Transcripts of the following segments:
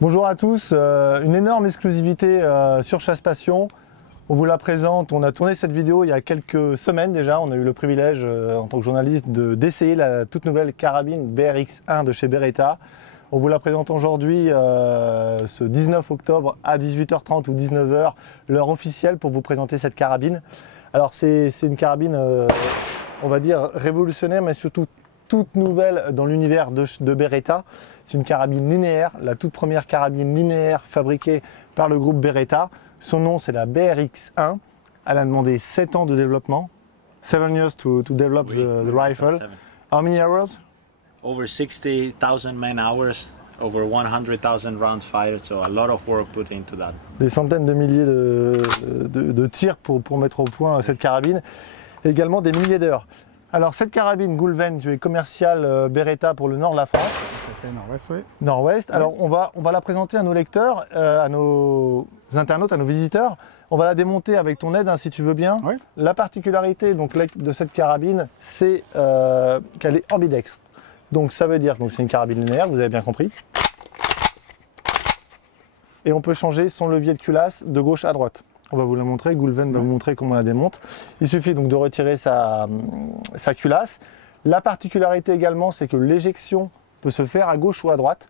Bonjour à tous, une énorme exclusivité sur Chasse Passion. On vous la présente, on a tourné cette vidéo il y a quelques semaines déjà. On a eu le privilège en tant que journaliste d'essayer la toute nouvelle carabine BRX1 de chez Beretta. On vous la présente aujourd'hui ce 19 octobre à 18h30 ou 19h, l'heure officielle pour vous présenter cette carabine. Alors c'est une carabine, on va dire révolutionnaire, mais surtout toute nouvelle dans l'univers de Beretta. C'est une carabine linéaire, la toute première carabine linéaire fabriquée par le groupe Beretta. Son nom, c'est la BRX1. Elle a demandé 7 ans de développement. 7 years to develop the rifle. How many hours? Over 60,000 man hours, over 100,000 rounds fired, so a lot of work put into that. Des centaines de milliers de tirs pour mettre au point cette carabine. Et également des milliers d'heures. Alors cette carabine Goulven, tu es commercial Beretta pour le nord de la France. Tout à fait, nord-ouest, oui. Nord-ouest. Oui. Alors on va la présenter à nos lecteurs, à nos internautes, à nos visiteurs. On va la démonter avec ton aide, hein, si tu veux bien. Oui. La particularité donc, de cette carabine, c'est qu'elle est ambidextre. Donc ça veut dire que c'est une carabine linéaire, vous avez bien compris. Et on peut changer son levier de culasse de gauche à droite. On va vous la montrer, Goulven va vous montrer comment on la démonte. Il suffit donc de retirer sa culasse. La particularité également, c'est que l'éjection peut se faire à gauche ou à droite.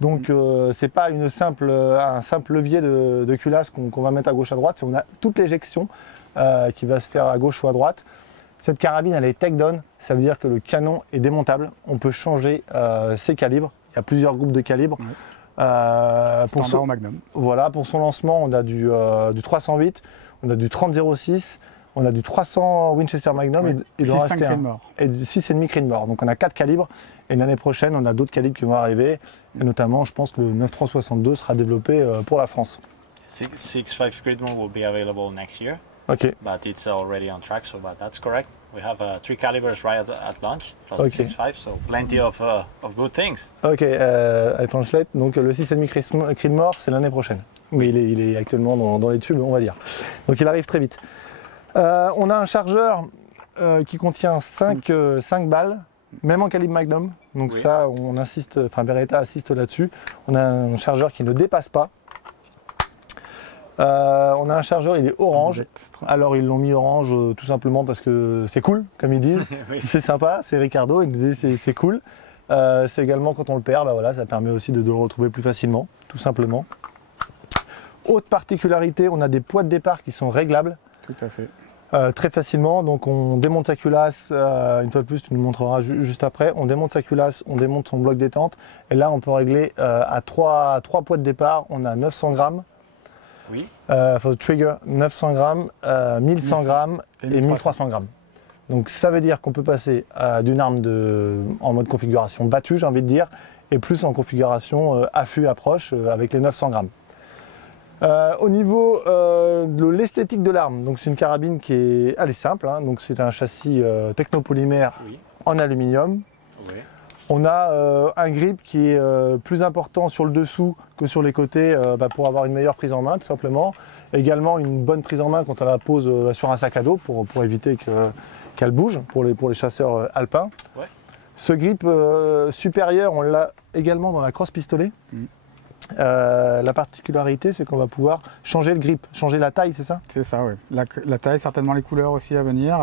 Donc c'est pas un simple levier de culasse qu'on va mettre à gauche à droite. On a toute l'éjection qui va se faire à gauche ou à droite. Cette carabine, elle est take-down, ça veut dire que le canon est démontable. On peut changer ses calibres. Il y a plusieurs groupes de calibres. Oui. Pour au Magnum. Voilà, pour son lancement, on a du 308, on a du 30-06, on a du 300 Winchester Magnum, Oui. il doit rester cris de mort. et du 6,5 cris de mort. Donc on a 4 calibres et l'année prochaine, on a d'autres calibres qui vont arriver. Et notamment, je pense que le 9.362 sera développé pour la France. 6.5 Creedmoor will be available next year, Ok, but it's already on track, so but that's correct. We have 3 calibers right at launch, plus Okay. 6.5, so plenty of good things. ok, I translate. Donc le 6,5 cris de mort, c'est l'année prochaine. Mais il est actuellement dans les tubes, on va dire. Donc il arrive très vite. On a un chargeur qui contient 5 balles, même en calibre Magnum. Donc Oui. ça, on insiste, enfin Beretta assiste là-dessus. On a un chargeur qui ne dépasse pas. On a un chargeur, il est orange. Ambidextre. Alors ils l'ont mis orange tout simplement parce que c'est cool, comme ils disent. Oui. C'est sympa, c'est Ricardo, il nous disait c'est cool. C'est également quand on le perd, bah voilà, ça permet aussi de le retrouver plus facilement, tout simplement. Autre particularité, on a des poids de départ qui sont réglables. Tout à fait. Très facilement, donc on démonte sa culasse, une fois de plus tu nous montreras juste après, on démonte sa culasse, on démonte son bloc détente et là on peut régler à 3 poids de départ, on a 900 grammes, Oui. for the trigger 900 grammes, 1100 grammes et 1300 grammes. Donc ça veut dire qu'on peut passer d'une arme en mode configuration battue, j'ai envie de dire, et plus en configuration affût approche avec les 900 grammes. Au niveau de l'esthétique de l'arme, donc c'est une carabine qui est simple, hein, donc c'est un châssis technopolymère Oui. en aluminium. Oui. On a un grip qui est plus important sur le dessous que sur les côtés pour avoir une meilleure prise en main tout simplement. Également une bonne prise en main quand on la pose sur un sac à dos pour éviter qu'elle bouge pour les chasseurs alpins. Ouais. Ce grip supérieur, on l'a également dans la crosse pistolet. La particularité, c'est qu'on va pouvoir changer le grip, changer la taille, c'est ça? C'est ça, oui. La taille, certainement les couleurs aussi à venir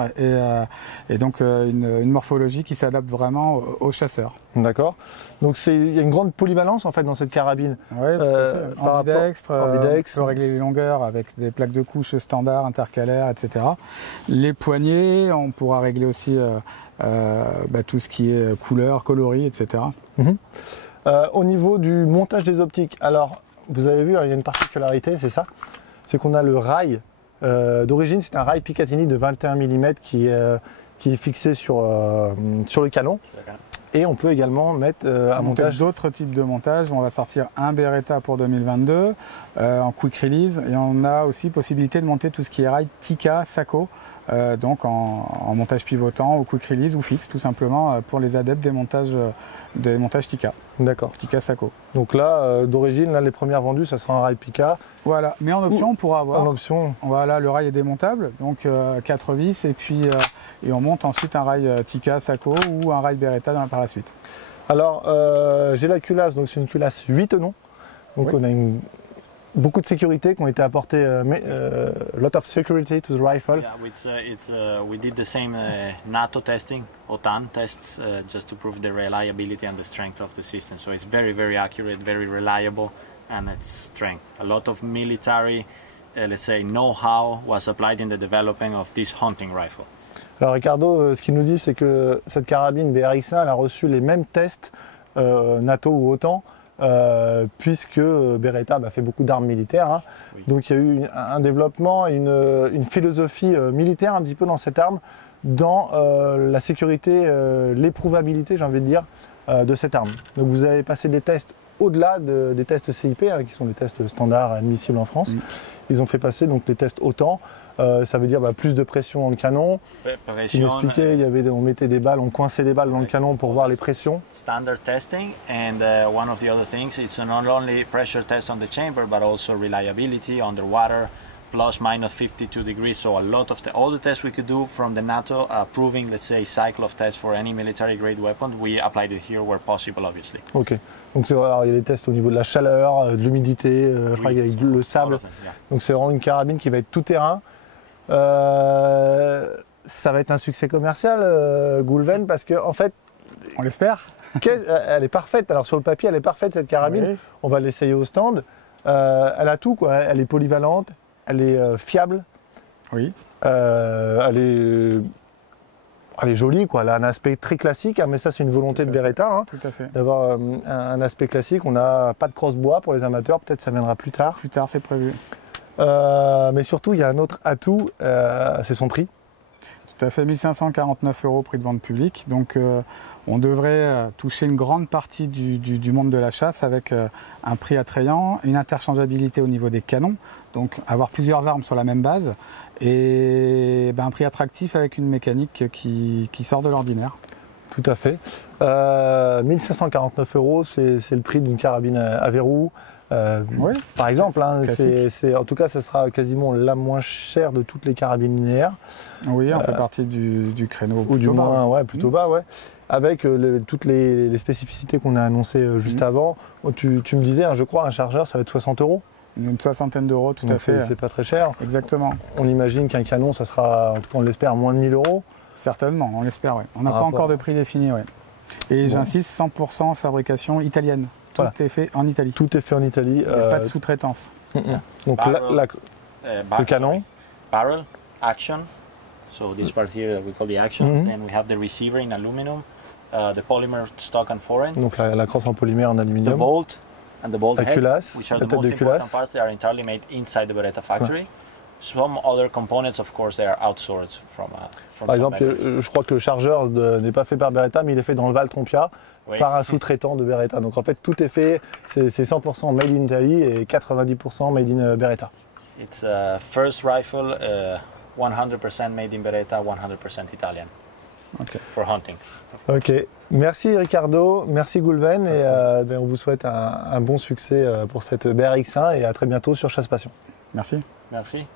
et donc une morphologie qui s'adapte vraiment aux chasseurs. D'accord. Donc il y a une grande polyvalence en fait dans cette carabine. Oui, tout à fait. par rapport- Ambidextre, ambidextre. on peut régler les longueurs avec des plaques de couche standard, intercalaires, etc. Les poignées, on pourra régler aussi tout ce qui est couleur, coloris, etc. Au niveau du montage des optiques, alors vous avez vu, hein, il y a une particularité, c'est ça, c'est qu'on a le rail. D'origine, c'est un rail Picatinny de 21 mm qui est fixé sur le canon. Et on peut également mettre un montage. D'autres types de montage. On va sortir un Beretta pour 2022 en quick release et on a aussi possibilité de monter tout ce qui est rail Tikka, Sako, donc en montage pivotant ou quick release ou fixe tout simplement pour les adeptes des montages Tikka. D'accord. Tikka Sako. Donc là, d'origine, les premières vendues, ça sera un rail Pika. Voilà, mais en option, on pourra avoir. En option. Voilà, le rail est démontable, donc 4 vis et puis et on monte ensuite un rail Tikka Sako ou un rail Beretta par la suite. Alors, j'ai la culasse, donc c'est une culasse 8 tenons. Donc Oui. on a beaucoup de sécurité qui ont été apportées, lot of security to the rifle. Yeah, we did the same NATO testing, OTAN tests, just to prove the reliability and the strength of the system. So it's very, very accurate, very reliable, and its strength. A lot of military, let's say, know-how was applied in the developing of this hunting rifle. Alors Ricardo, ce qu'il nous dit, c'est que cette carabine BRX1 elle a reçu les mêmes tests NATO ou OTAN, puisque Beretta fait beaucoup d'armes militaires. Hein. Oui. Donc il y a eu un développement, une philosophie militaire un petit peu dans cette arme, dans la sécurité, l'éprouvabilité, j'ai envie de dire, de cette arme. Donc vous avez passé des tests au-delà des tests CIP, hein, qui sont des tests standards admissibles en France. Ils ont fait passer donc les tests OTAN. Ça veut dire plus de pression dans le canon. Il m'expliquait, on mettait des balles, on coinçait des balles dans le canon pour voir les pressions. Standard testing, and one of the other things, it's not only pressure test on the chamber, but also reliability underwater, plus minus 52 degrees. So a lot of all the tests we could do from the NATO, proving, let's say, cycle of tests for any military grade weapon, we applied it here where possible, obviously. Ok. Donc il y a les tests au niveau de la chaleur, de l'humidité, je crois qu'il y a le sable. Yeah. Donc c'est vraiment une carabine qui va être tout terrain. Ça va être un succès commercial, Goulven, parce que en fait, On l'espère. elle est parfaite. Alors sur le papier, elle est parfaite cette carabine. Oui. On va l'essayer au stand. Elle a tout, quoi. Elle est polyvalente, elle est fiable, Oui. elle est jolie, quoi. Elle a un aspect très classique, hein, mais ça c'est une volonté Tout de à fait. Beretta, hein, Tout à fait. d'avoir un aspect classique. On n'a pas de crosse-bois pour les amateurs, peut-être ça viendra plus tard. Plus tard, c'est prévu. Mais surtout, il y a un autre atout, c'est son prix. Tout à fait, 1549 € prix de vente publique. Donc on devrait toucher une grande partie du monde de la chasse avec un prix attrayant, une interchangeabilité au niveau des canons, donc avoir plusieurs armes sur la même base, et un prix attractif avec une mécanique qui sort de l'ordinaire. Tout à fait. 1549 €, c'est le prix d'une carabine à verrou. Oui. Par exemple, hein, Classique. en tout cas, ça sera quasiment la moins chère de toutes les carabines linéaires. Oui, on fait partie du créneau Ou du plutôt bas, moins, ouais. ouais, plutôt bas, ouais. Avec toutes les spécificités qu'on a annoncées juste avant. Tu me disais, hein, je crois, un chargeur, ça va être 60 €. Une soixantaine d'euros, tout Donc à fait. c'est pas très cher. Exactement. On imagine qu'un canon, ça sera, en tout cas, on l'espère, moins de 1000 €. Certainement, on l'espère, oui. On n'a Par pas rapport- encore de prix défini, oui. Et Bon. j'insiste, 100% fabrication italienne. Tout Voilà. est fait en Italie. Tout est fait en Italie. Il n'y a pas de sous-traitance. Donc Barrel. le canon. Barrel, action. So this part here we call the action. Mhm. Then we have the receiver in aluminum, the polymer stock and foreign, Donc la crosse en polymère en the aluminium. bolt and the bolt La head, culasse, which are la the tête most de important culasse. parts. They are entirely made inside the Beretta factory. Some other components, of course, they are outsourced from Par some exemple, vendors. je crois que le chargeur n'est pas fait par Beretta, mais il est fait dans le Val Trompia Oui. par un sous-traitant de Beretta. Donc en fait, tout est fait, c'est 100% made in Italy et 90% made in Beretta. It's a first rifle, 100% made in Beretta, 100% Italian Ok. for hunting. Ok, merci Ricardo, merci Goulven et on vous souhaite un bon succès pour cette BRX1 et à très bientôt sur Chasse Passion. Merci. Merci.